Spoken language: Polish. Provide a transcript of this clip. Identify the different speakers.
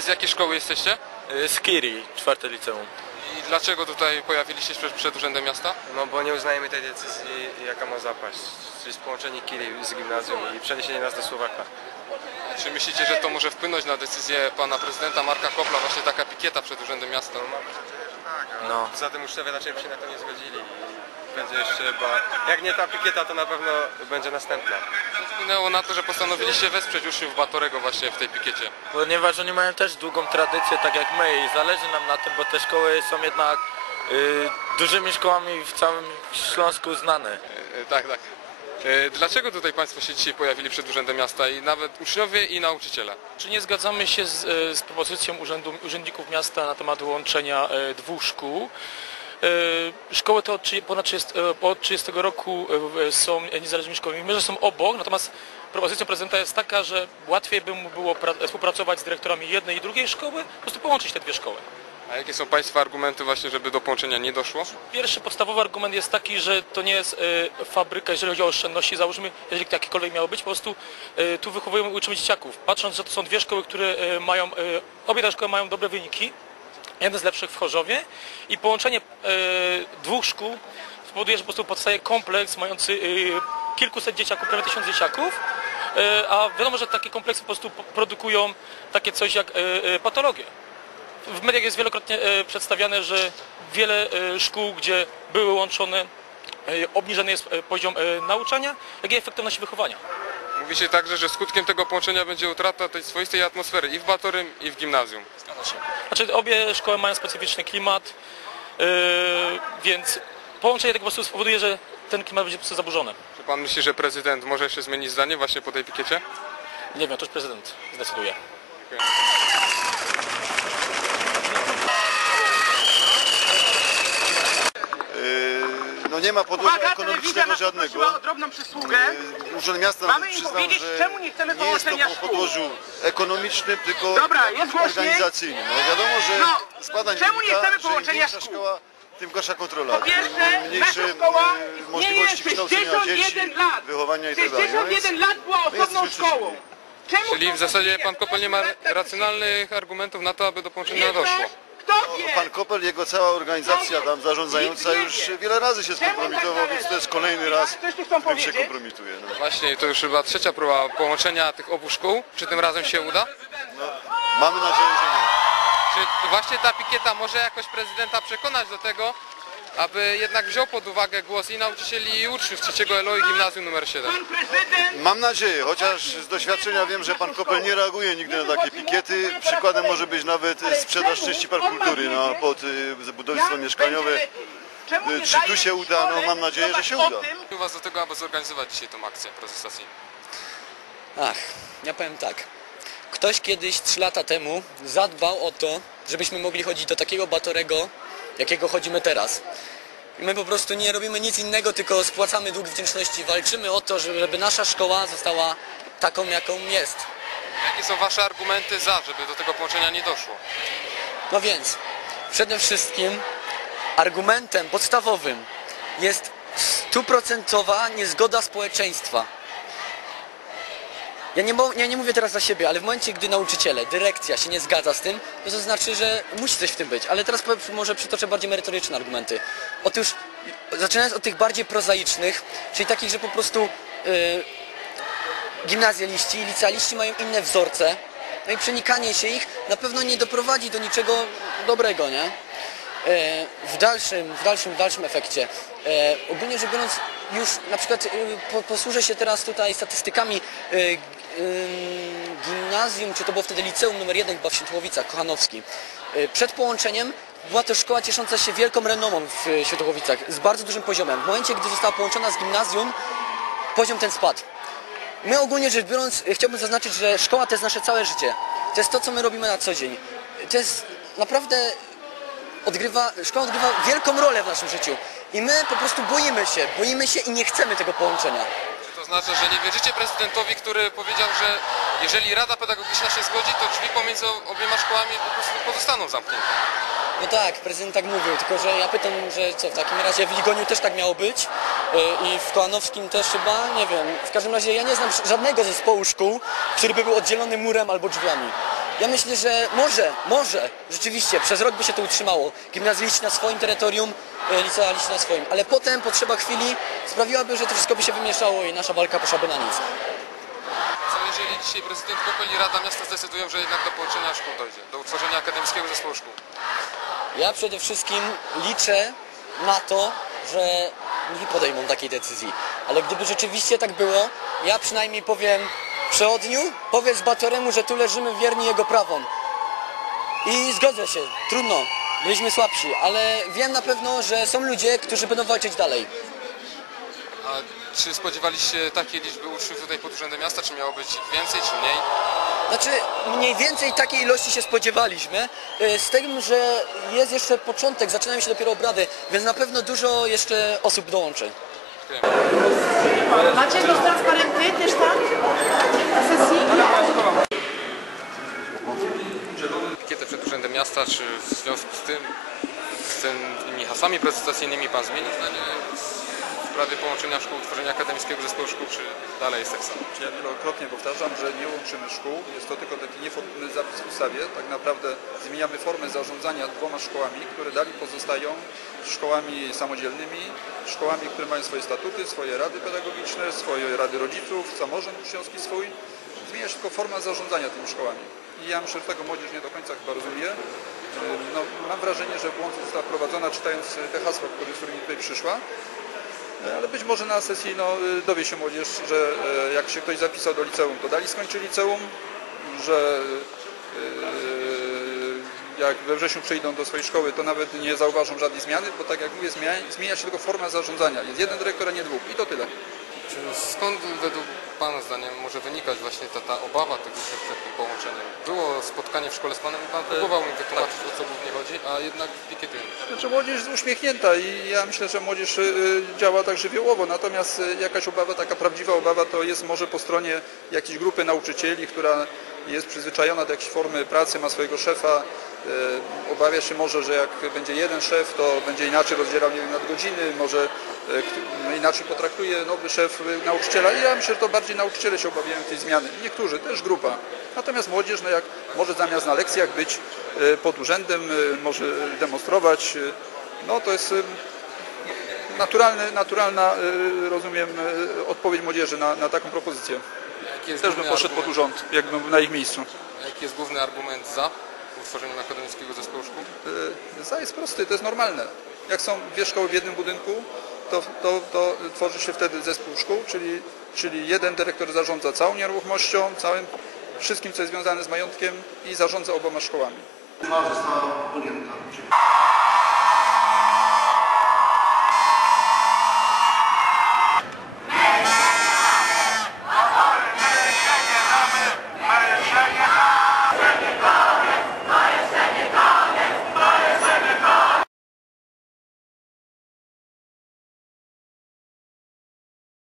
Speaker 1: Wy z jakiej szkoły jesteście?
Speaker 2: Y, Z Kiri, czwarte liceum.
Speaker 1: I dlaczego tutaj pojawiliście się przed, Urzędem Miasta?
Speaker 2: No bo nie uznajemy tej decyzji, jaka ma zapaść, czyli połączenie Kili z gimnazjum i przeniesienie nas do Słowaka.
Speaker 1: Czy myślicie, że to może wpłynąć na decyzję pana prezydenta Marka Kopla, właśnie taka pikieta przed Urzędem Miasta? No. Poza tym uczniowie raczej by się na to nie zgodzili. Będzie jeszcze chyba, jak nie ta pikieta, to na pewno będzie następna. Co wpłynęło na to, że postanowiliście wesprzeć uczniów Batorego właśnie w tej pikiecie?
Speaker 2: Ponieważ oni mają też długą tradycję, tak jak my i zależy nam na tym, bo te szkoły są jednak y, dużymi szkołami w całym Śląsku znane. E,
Speaker 1: Tak, tak. E, Dlaczego tutaj Państwo się dzisiaj pojawili przed Urzędem Miasta i nawet uczniowie i nauczyciele?
Speaker 3: Czy nie zgadzamy się z, e, z propozycją urzędu, urzędników miasta na temat łączenia e, dwóch szkół? E, Szkoły te od, ponad 30, e, od 30 roku e, są niezależnymi szkołami. My, że są obok, natomiast propozycja prezydenta jest taka, że łatwiej by mu było pra- współpracować z dyrektorami jednej i drugiej szkoły, po prostu połączyć te dwie szkoły.
Speaker 1: A jakie są Państwa argumenty właśnie, żeby do połączenia nie doszło?
Speaker 3: Pierwszy podstawowy argument jest taki, że to nie jest e, fabryka, jeżeli chodzi o oszczędności, załóżmy, jeżeli jakiekolwiek miało być, po prostu e, tu wychowujemy uczymy dzieciaków. Patrząc, że to są dwie szkoły, które e, mają, obie te szkoły mają dobre wyniki, jeden z lepszych w Chorzowie i połączenie e, dwóch szkół spowoduje, że po prostu powstaje kompleks mający e, kilkuset dzieciaków, prawie tysiąc dzieciaków, e, a wiadomo, że takie kompleksy po prostu produkują takie coś jak patologie. W mediach jest wielokrotnie przedstawiane, że wiele szkół, gdzie były łączone, obniżony jest poziom nauczania, jak i efektywność wychowania.
Speaker 1: Mówicie także, że skutkiem tego połączenia będzie utrata tej swoistej atmosfery i w Batorym, i w gimnazjum.
Speaker 3: Znaczy obie szkoły mają specyficzny klimat, e, więc połączenie tego po prostu spowoduje, że ten klimat będzie po prostu zaburzony.
Speaker 1: Czy Pan myśli, że prezydent może jeszcze zmienić zdanie właśnie po tej pikiecie?
Speaker 3: Nie wiem, to już prezydent zdecyduje. Yy,
Speaker 4: No nie ma podłoża Uwaga, telewizja ekonomicznego nas żadnego. poprosiła o drobną przysługę. Yy, Urząd Miasta Mamy im przyznał, powiedzieć, że czemu nie chcemy nie jest to połączenia po szkół. podłożu ekonomicznym, tylko Dobra, jest głośniej. organizacyjnym. No wiadomo, że No, z badań czemu nie wynika, chcemy że im połączenia większa szkół? szkoła, tym gorsza kontrola. Po pierwsze, mniejsze nasza szkoła yy, istnieje możliwości kształcenia dzieci, 61 lat. wychowania i tak dalej. No 61 lat była my
Speaker 1: osobną jesteśmy szkołą. Czemu Czyli w zasadzie pan Kopel nie ma racjonalnych argumentów na to, aby do połączenia doszło.
Speaker 4: Pan Kopel, jego cała organizacja tam zarządzająca już wiele razy się skompromitował, więc to jest kolejny raz, tu chcą w którym się kompromituje. No.
Speaker 1: Właśnie, to już chyba trzecia próba połączenia tych obu szkół. Czy tym razem się uda?
Speaker 4: Mamy nadzieję, że nie.
Speaker 1: Czy właśnie ta pikieta może jakoś prezydenta przekonać do tego, aby jednak wziął pod uwagę głos i nauczycieli i uczniów trzeciego ELO i gimnazjum numer 7? Pan prezydent
Speaker 4: Mam nadzieję, chociaż z doświadczenia wiem, że pan Kopel nie reaguje nigdy na takie pikiety. Przykładem może być nawet sprzedaż części parku kultury no, pod e, budownictwo mieszkaniowe. Nie Czy tu się uda? No, mam nadzieję, że się uda.
Speaker 1: Was do tego, aby zorganizować dzisiaj tą akcję protestacyjną.
Speaker 5: Ach, ja powiem tak. Ktoś kiedyś 3 lata temu zadbał o to, żebyśmy mogli chodzić do takiego batorego, jakiego chodzimy teraz. I my po prostu nie robimy nic innego, tylko spłacamy dług wdzięczności. Walczymy o to, żeby nasza szkoła została taką, jaką jest.
Speaker 1: Jakie są Wasze argumenty za, żeby do tego połączenia nie doszło?
Speaker 5: No więc, przede wszystkim argumentem podstawowym jest stuprocentowa niezgoda społeczeństwa. Ja nie, ja nie mówię teraz za siebie, ale w momencie, gdy nauczyciele, dyrekcja się nie zgadza z tym, to, to znaczy, że musi coś w tym być. Ale teraz powiem, może przytoczę bardziej merytoryczne argumenty. Otóż, zaczynając od tych bardziej prozaicznych, czyli takich, że po prostu yy, gimnazjaliści i licealiści mają inne wzorce, no i przenikanie się ich na pewno nie doprowadzi do niczego dobrego, nie? E, W dalszym, w dalszym, w dalszym efekcie. E, Ogólnie rzecz biorąc, już na przykład po, posłużę się teraz tutaj statystykami ym, gimnazjum, czy to było wtedy liceum numer 1 chyba w Świętłowicach, Kochanowski. E, Przed połączeniem była to szkoła ciesząca się wielką renomą w Świętłowicach, z bardzo dużym poziomem. W momencie, gdy została połączona z gimnazjum, poziom ten spadł. My ogólnie rzecz biorąc, e, chciałbym zaznaczyć, że szkoła to jest nasze całe życie. To jest to, co my robimy na co dzień. To jest naprawdę odgrywa, szkoła odgrywa wielką rolę w naszym życiu. I my po prostu boimy się, boimy się i nie chcemy tego połączenia.
Speaker 1: Znaczy, że nie wierzycie prezydentowi, który powiedział, że jeżeli Rada Pedagogiczna się zgodzi, to drzwi pomiędzy obiema szkołami po prostu pozostaną zamknięte?
Speaker 5: No tak, prezydent tak mówił, tylko że ja pytam, że co, w takim razie w Ligoniu też tak miało być yy, i w Kołanowskim też chyba, nie wiem. W każdym razie ja nie znam żadnego zespołu szkół, który by był oddzielony murem albo drzwiami. Ja myślę, że może, może, rzeczywiście, przez rok by się to utrzymało. Gimnazjaliści na swoim terytorium, e, licealiści na swoim, ale potem potrzeba chwili sprawiłaby, że to wszystko by się wymieszało i nasza walka poszłaby na nic.
Speaker 1: Co jeżeli dzisiaj prezydent Kopel i Rada Miasta zdecydują, że jednak do połączenia szkół dojdzie, do utworzenia Akademickiego Zespołu Szkół?
Speaker 5: Ja przede wszystkim liczę na to, że nie podejmą takiej decyzji. Ale gdyby rzeczywiście tak było, ja przynajmniej powiem przechodniu, powiedz Batoremu, że tu leżymy wierni jego prawom. I zgodzę się, trudno, byliśmy słabsi, ale wiem na pewno, że są ludzie, którzy będą walczyć dalej.
Speaker 1: A czy spodziewaliście się takiej liczby uczniów tutaj pod Urzędem Miasta, czy miało być więcej, czy mniej?
Speaker 5: Znaczy, mniej więcej takiej ilości się spodziewaliśmy, e, z tym, że jest jeszcze początek, zaczynają się dopiero obrady, więc na pewno dużo jeszcze osób dołączy. Macie jakieś transparenty też tam?
Speaker 1: Sesji? Pikietę przed Urzędem Miasta, czy w związku z tym, z tymi hasłami protestacyjnymi Pan zmieni zdanie sprawie połączenia szkół, utworzenia Akademickiego Zespołu Szkół, czy dalej jest tak samo?
Speaker 6: Ja wielokrotnie powtarzam, że nie łączymy szkół. Jest to tylko taki niefortunny zapis w ustawie. Tak naprawdę zmieniamy formę zarządzania dwoma szkołami, które dalej pozostają szkołami samodzielnymi, szkołami, które mają swoje statuty, swoje rady pedagogiczne, swoje rady rodziców, samorząd uczniowski swój. Zmienia się tylko forma zarządzania tymi szkołami. I ja myślę, że tego młodzież nie do końca chyba rozumie. No, mam wrażenie, że błąd została wprowadzona czytając te hasła, które, z którymi tutaj przyszła. E, Ale być może na sesji no, y, dowie się młodzież, że e, jak się ktoś zapisał do liceum, to dali skończy liceum, że y, jak we wrześniu przyjdą do swojej szkoły, to nawet nie zauważą żadnej zmiany, bo tak jak mówię, zmienia się tylko forma zarządzania. Jest jeden dyrektor, a nie dwóch i to tyle.
Speaker 1: Czy skąd według Pana zdaniem może wynikać właśnie ta, ta obawa tych uczniów przed tym połączeniem? Było spotkanie w szkole z Panem i Pan próbował mi wytłumaczyć, o co głównie chodzi, a jednak pikietuje.
Speaker 6: Znaczy młodzież jest uśmiechnięta i ja myślę, że młodzież y, działa tak żywiołowo, natomiast y, jakaś obawa, taka prawdziwa obawa to jest może po stronie jakiejś grupy nauczycieli, która jest przyzwyczajona do jakiejś formy pracy, ma swojego szefa, obawia się może, że jak będzie jeden szef, to będzie inaczej rozdzielał nie wiem, nadgodziny, może y, kt- inaczej potraktuje nowy szef nauczyciela i ja myślę, że to bardziej nauczyciele się obawiają tej zmiany. Niektórzy, też grupa. Natomiast młodzież, no jak może zamiast na lekcjach być y, pod urzędem, może demonstrować, no to jest naturalny, naturalna, rozumiem, odpowiedź młodzieży na, na taką propozycję. Też bym poszedł pod argument- urząd, jakbym był na ich miejscu.
Speaker 1: Jaki jest główny argument za utworzeniem Akademickiego Zespołu Szkół?
Speaker 6: Y, Za jest prosty, to jest normalne. Jak są dwie szkoły w jednym budynku, to, to, to tworzy się wtedy zespół szkół, czyli, czyli jeden dyrektor zarządza całą nieruchomością, całym wszystkim, co jest związane z majątkiem i zarządza oboma szkołami. Uchwała została podjęta.